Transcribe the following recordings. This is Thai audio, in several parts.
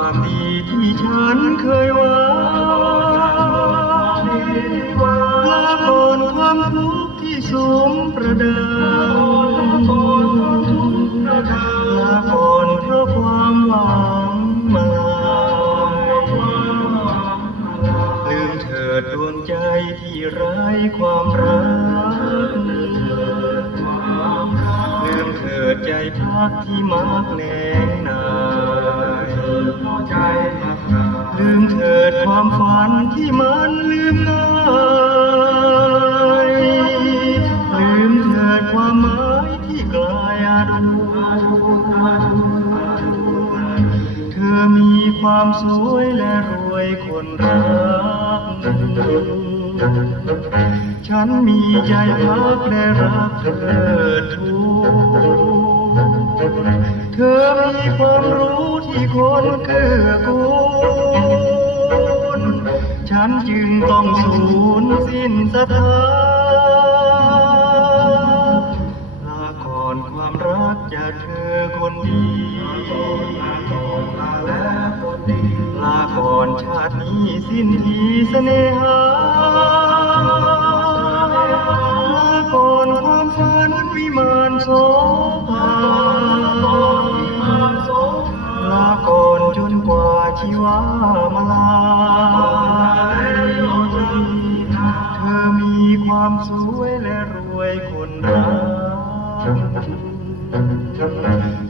ความดีที่ฉันเคยหวังลาก่อนความทุกข์ที่สูงประดาวลาก่อนเพราะความหวังมาลืมเถิดดวงใจที่ไร้ความรักลืมเถิดใจพักที่มักแน่นายลืมเถิดความฝันที่มันลืมง่ายลืมเถิดความหมายที่กลายอาดูเธอมีความสวยและรวยคนรักฉันมีใจพักและรักเธอทุกเธอมีความรู้ที่คนเกื้อกูลฉันจึงต้องสูญสิ้นศรัทธาลาก่อนความรักจากเธอคนดีลาก่อนชาตินี้สิ้นทีเสน่หาลาก่อนความฝันวิมานโสภาลาก่อนจนกว่าชีวามาลาเธอมีความสวยและรวยคนรัก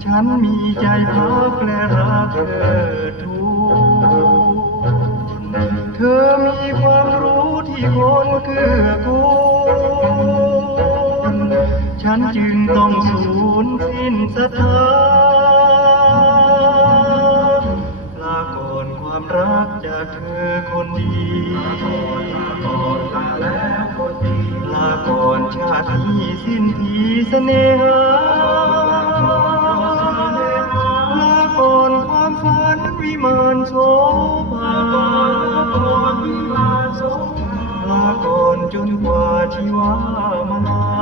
ฉันมีใจพักและรักเธอทุกเธอมีความรู้ที่คนเกื้อกูลฉันจึงต้องสูญสิ้นศรัทธาลาก่อนความรักจากเธอคนดีลาก่อนชาตินี้สิ้นทีเสน่หาลาก่อนความฝันวิมานโสภาลาก่อนจนกว่าชีวามาลา